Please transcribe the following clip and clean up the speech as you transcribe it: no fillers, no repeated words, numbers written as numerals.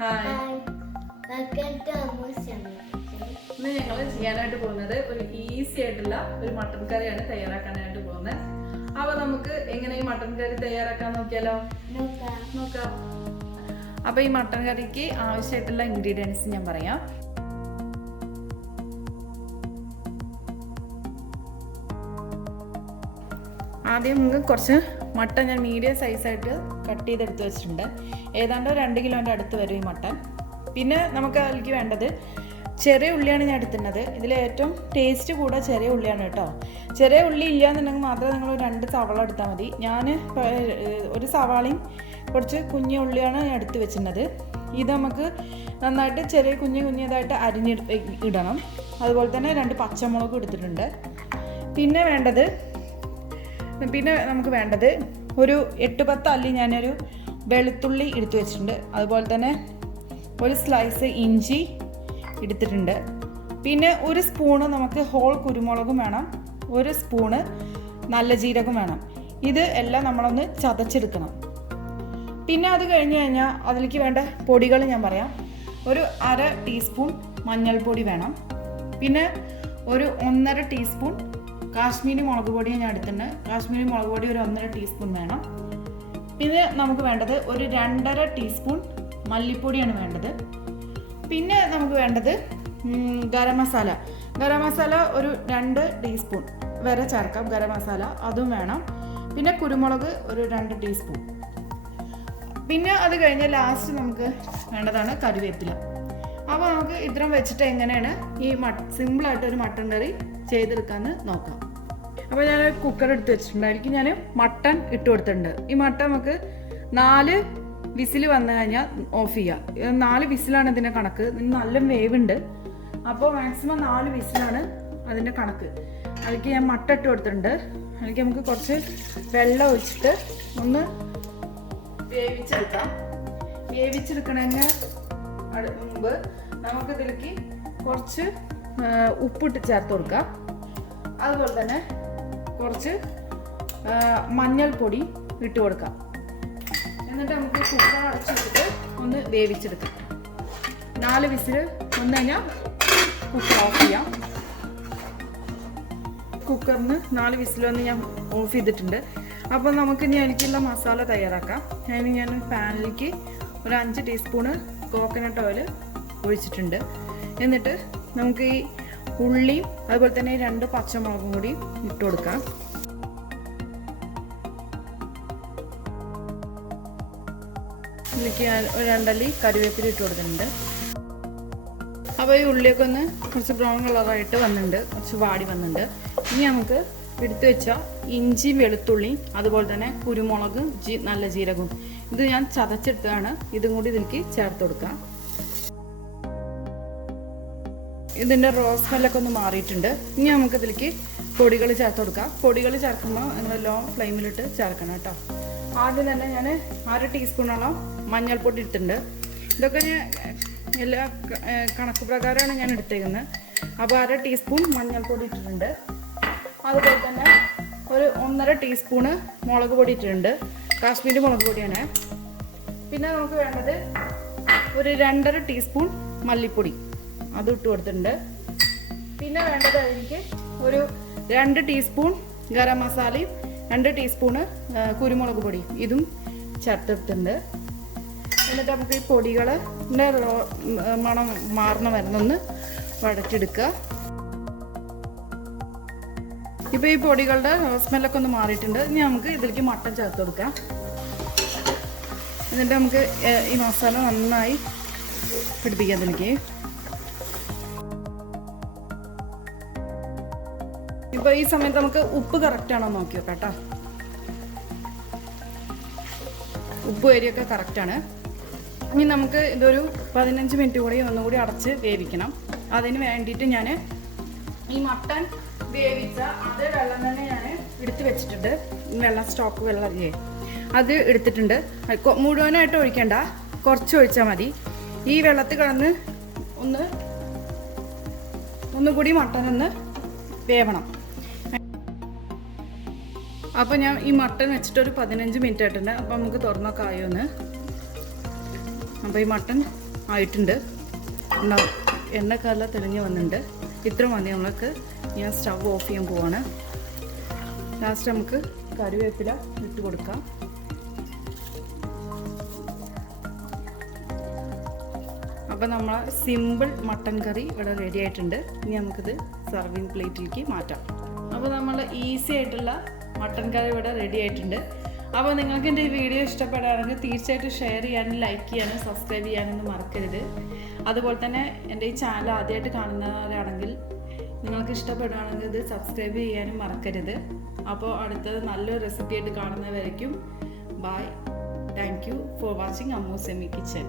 Hi. ഇന്ന് ഞങ്ങൾ ചെയ്യാനായിട്ട് പോകുന്നത് ഒരു ഈസി ആയിട്ടുള്ള ഒരു മട്ടൻ കറിയാണ് തയ്യാറാക്കാനായിട്ട് പോകുന്നത്. അപ്പൊ നമുക്ക് എങ്ങനെ ഈ മട്ടൻ കറി തയ്യാറാക്കാൻ നോക്കിയാലോ? നോക്കാം. അപ്പൊ ഈ മട്ടൻ കറിക്ക് ആവശ്യമായിട്ടുള്ള ഇൻഗ്രീഡിയൻസ് ഞാൻ പറയാം. ആദ്യം നമുക്ക് കുറച്ച് മട്ടൻ ഞാൻ മീഡിയം സൈസായിട്ട് കട്ട് ചെയ്തെടുത്ത് വെച്ചിട്ടുണ്ട്. ഏതാണ്ട് 2 കിലോൻ്റെ അടുത്ത് വരും ഈ മട്ടൻ. പിന്നെ നമുക്ക് അതിലേക്ക് വേണ്ടത് ചെറിയ ഉള്ളിയാണ് ഞാൻ എടുക്കുന്നത്. ഇതിൽ ഏറ്റവും ടേസ്റ്റ് കൂടെ ചെറിയ ഉള്ളിയാണ് കേട്ടോ. ചെറിയ ഉള്ളി ഇല്ല എന്നുണ്ടെങ്കിൽ മാത്രമേ നിങ്ങൾ 2 സവാള എടുത്താൽ മതി. ഞാൻ ഒരു സവാളയും കുറച്ച് കുഞ്ഞു ഉള്ളിയാണ് ഞാൻ എടുത്ത് വെച്ചിട്ടുള്ളത്. ഇത് നമുക്ക് നന്നായിട്ട് ചെറിയ കുഞ്ഞതായിട്ട് ഇടണം. അതുപോലെ തന്നെ 2 പച്ചമുളകും എടുത്തിട്ടുണ്ട്. പിന്നെ നമുക്ക് വേണ്ടത് ഒരു 8-10 അല്ലി ഞാനൊരു വെളുത്തുള്ളി എടുത്തു വെച്ചിട്ടുണ്ട്. അതുപോലെ തന്നെ ഒരു സ്ലൈസ് ഇഞ്ചി എടുത്തിട്ടുണ്ട്. പിന്നെ 1 സ്പൂണ് നമുക്ക് ഹോൾ കുരുമുളകും വേണം. 1 സ്പൂണ് നല്ല ജീരകം വേണം. ഇത് എല്ലാം നമ്മളൊന്ന് ചതച്ചെടുക്കണം. പിന്നെ അത് കഴിഞ്ഞ് കഴിഞ്ഞാൽ അതിലേക്ക് വേണ്ട പൊടികൾ ഞാൻ പറയാം. ഒരു 1/2 ടീസ്പൂൺ മഞ്ഞൾപ്പൊടി വേണം. പിന്നെ ഒരു 1.5 ടീസ്പൂൺ കാശ്മീരി മുളക് പൊടി ഞാൻ എടുത്തിട്ടുണ്ട്. കാശ്മീരി മുളക് പൊടി ഒരു 1.5 ടീസ്പൂൺ വേണം. പിന്നെ നമുക്ക് വേണ്ടത് ഒരു 2.5 ടീസ്പൂൺ മല്ലിപ്പൊടിയാണ് വേണ്ടത്. പിന്നെ നമുക്ക് വേണ്ടത് ഗരം മസാല ഒരു 2 ടീസ്പൂൺ വരെ ചേർക്കാം. ഗരം മസാല അതും വേണം. പിന്നെ കുരുമുളക് ഒരു 2 ടീസ്പൂൺ. പിന്നെ അത് കഴിഞ്ഞ് ലാസ്റ്റ് നമുക്ക് വേണ്ടതാണ് കറിവേപ്പില. അപ്പോൾ നമുക്ക് ഇത്രയും വെച്ചിട്ട് എങ്ങനെയാണ് ഈ സിമ്പിളായിട്ടൊരു മട്ടൻ കറി ചെയ്തെടുക്കാമെന്ന് നോക്കാം. അപ്പോൾ ഞാൻ കുക്കർ എടുത്ത് വെച്ചിട്ടുണ്ട്. അതിലേക്ക് ഞാൻ മട്ടൺ ഇട്ട് കൊടുത്തിട്ടുണ്ട്. ഈ മട്ടൺ നമുക്ക് 4 വിസിൽ വന്നു കഴിഞ്ഞാൽ ഓഫ് ചെയ്യാം. 4 വിസിലാണ് ഇതിൻ്റെ കണക്ക്. നല്ല വേവുണ്ട്. അപ്പോൾ മാക്സിമം 4 വിസിലാണ് അതിൻ്റെ കണക്ക്. അതിലേക്ക് ഞാൻ മട്ട ഇട്ട് കൊടുത്തിട്ടുണ്ട്. അതിലേക്ക് നമുക്ക് കുറച്ച് വെള്ളം ഒഴിച്ചിട്ട് ഒന്ന് വേവിച്ചെടുക്കണതിന് മുമ്പ് നമുക്കിതിലേക്ക് കുറച്ച് ഉപ്പിട്ട് ചേർത്ത് കൊടുക്കാം. അതുപോലെ തന്നെ കുറച്ച് മഞ്ഞൾപ്പൊടി ഇട്ട് കൊടുക്കാം. എന്നിട്ട് നമുക്ക് കുക്കർ അടച്ചിട്ട് ഒന്ന് വേവിച്ചെടുക്കാം. 4 വിസിൽ വന്നു കഴിഞ്ഞാൽ കുക്കർ ഓഫ് ചെയ്യാം. കുക്കറിന് 4 വിസിൽ വന്ന് ഞാൻ ഓഫ് ചെയ്തിട്ടുണ്ട്. അപ്പോൾ നമുക്ക് ഇനി എനിക്കുള്ള മസാല തയ്യാറാക്കാം. ഞാൻ പാനിലേക്ക് ഒരു 5 ടീസ്പൂണ് കോക്കനട്ട് ഓയിൽ ഒഴിച്ചിട്ടുണ്ട്. എന്നിട്ട് നമുക്ക് ഈ ഉള്ളിയും അതുപോലെ തന്നെ 2 പച്ചമുളകും കൂടി ഇട്ട് കൊടുക്കാം. ഇതിലേക്ക് ഞാൻ ഒരു 2 അല്ലി കറിവേപ്പില ഇട്ട് കൊടുക്കുന്നുണ്ട്. അപ്പോൾ ഈ ഉള്ളിയൊക്കെ ഒന്ന് കുറച്ച് ബ്രൗൺ കളറായിട്ട് വന്നിട്ടുണ്ട്. കുറച്ച് വാടി വന്നിട്ടുണ്ട്. ഇനി നമുക്ക് എടുത്തു വെച്ച ഇഞ്ചിയും വെളുത്തുള്ളിയും അതുപോലെ തന്നെ കുരുമുളക് നല്ല ജീരകവും ഇത് ഞാൻ ചതച്ചെടുത്തതാണ്. ഇതും കൂടി ഇതിലേക്ക് ചേർത്ത് കൊടുക്കാം. ഇതിൻ്റെ റോസ് സ്മെല്ലൊക്കെ ഒന്ന് മാറിയിട്ടുണ്ട്. ഇനി നമുക്ക് ഇതിലേക്ക് പൊടികൾ ചേർത്ത് കൊടുക്കാം. പൊടികൾ ചേർക്കുമ്പോൾ നിങ്ങൾ ലോ ഫ്ലെയിമിലിട്ട് ചേർക്കണം കേട്ടോ. ആദ്യം തന്നെ ഞാൻ 1/2 ടീസ്പൂണോളം മഞ്ഞൾപ്പൊടി ഇട്ടിട്ടുണ്ട്. ഇതൊക്കെ ഞാൻ എല്ലാ കണക്ക് പ്രകാരമാണ് ഞാൻ എടുത്തേക്കുന്നത്. അപ്പോൾ 1/2 ടീസ്പൂൺ മഞ്ഞൾപ്പൊടി ഇട്ടിട്ടുണ്ട്. അതുപോലെ തന്നെ ഒരു 1.5 ടീസ്പൂണ് മുളക് പൊടി ഇട്ടിട്ടുണ്ട്. കാശ്മീരി മുളക് പൊടിയാണ്. പിന്നെ നമുക്ക് വേണ്ടത് ഒരു 2.5 ടീസ്പൂൺ മല്ലിപ്പൊടി അത് ഇട്ട് കൊടുത്തിട്ടുണ്ട്. പിന്നെ വേണ്ടത് എനിക്ക് ഒരു 2 ടീസ്പൂൺ ഗരം മസാലയും 2 ടീസ്പൂണ് കുരുമുളക് പൊടി ഇതും ചേർത്തെടുത്തിട്ടുണ്ട്. എന്നിട്ട് നമുക്ക് ഈ പൊടികളുടെ മണം മാറണ വരുന്നൊന്ന് വഴറ്റിയെടുക്കുക. ഇപ്പോൾ ഈ പൊടികളുടെ സ്മെല്ലൊക്കെ ഒന്ന് മാറിയിട്ടുണ്ട്. ഇനി നമുക്ക് ഇതിലേക്ക് മട്ടൻ ചേർത്ത് കൊടുക്കാം. എന്നിട്ട് നമുക്ക് ഈ മസാല നന്നായി പിടിപ്പിക്കാം. ഇതിലേക്ക് ഇപ്പോൾ ഈ സമയത്ത് നമുക്ക് ഉപ്പ് കറക്റ്റാണോ നോക്കി നോക്കാം കേട്ടോ. ഉപ്പ് ഏരിയൊക്കെ കറക്റ്റാണ്. ഇനി നമുക്ക് ഇതൊരു 15 മിനിറ്റ് കൂടി ഒന്നുകൂടി അടച്ച് വേവിക്കണം. അതിന് വേണ്ടിയിട്ട് ഞാൻ ഈ മട്ടൻ വേവിച്ച അതേ വെള്ളം തന്നെ ഞാൻ എടുത്ത് വെച്ചിട്ടുണ്ട്. സ്റ്റോക്ക് വെള്ളം അത് എടുത്തിട്ടുണ്ട്. മുഴുവനായിട്ട് ഒഴിക്കണ്ട, കുറച്ച് ഒഴിച്ചാൽ മതി. ഈ വെള്ളത്തിൽ കിടന്ന് ഒന്നുകൂടി മട്ടൻ ഒന്ന് വേവണം. അപ്പോൾ ഞാൻ ഈ മട്ടൻ വെച്ചിട്ട് ഒരു 15 മിനിറ്റ് ആയിട്ടുണ്ട്. അപ്പോൾ നമുക്ക് തുറന്നൊക്കെ ആയോന്ന്. അപ്പോൾ ഈ മട്ടൻ ആയിട്ടുണ്ട്. എണ്ണക്കല്ല തെളിഞ്ഞ് വന്നിട്ടുണ്ട്. ഇത്ര മതി നമുക്ക്. ഞാൻ സ്റ്റവ് ഓഫ് ചെയ്യാൻ പോവാണ്. ലാസ്റ്റ് നമുക്ക് കറിവേപ്പില ഇട്ട് കൊടുക്കാം. അപ്പോൾ നമ്മൾ സിമ്പിൾ മട്ടൻ കറി ഇവിടെ റെഡി ആയിട്ടുണ്ട്. ഇനി നമുക്കിത് സർവിങ് പ്ലേറ്റിലേക്ക് മാറ്റാം. അപ്പോൾ നമ്മൾ ഈസി ആയിട്ടുള്ള മട്ടൻ കറി ഇവിടെ റെഡി ആയിട്ടുണ്ട്. അപ്പോൾ നിങ്ങൾക്ക് എൻ്റെ ഈ വീഡിയോ ഇഷ്ടപ്പെടുകയാണെങ്കിൽ തീർച്ചയായിട്ടും ഷെയർ ചെയ്യാനും ലൈക്ക് ചെയ്യാനും സബ്സ്ക്രൈബ് ചെയ്യാനൊന്നും മറക്കരുത്. അതുപോലെ തന്നെ എൻ്റെ ഈ ചാനൽ ആദ്യമായിട്ട് കാണുന്നവരാണെങ്കിൽ നിങ്ങൾക്ക് ഇഷ്ടപ്പെടുകയാണെങ്കിൽ ഇത് സബ്സ്ക്രൈബ് ചെയ്യാനും മറക്കരുത്. അപ്പോൾ അടുത്തത് നല്ലൊരു റെസിപ്പി ആയിട്ട് കാണുന്നവരായിരിക്കും. Bye. Thank you for watching Ammu's semi kitchen.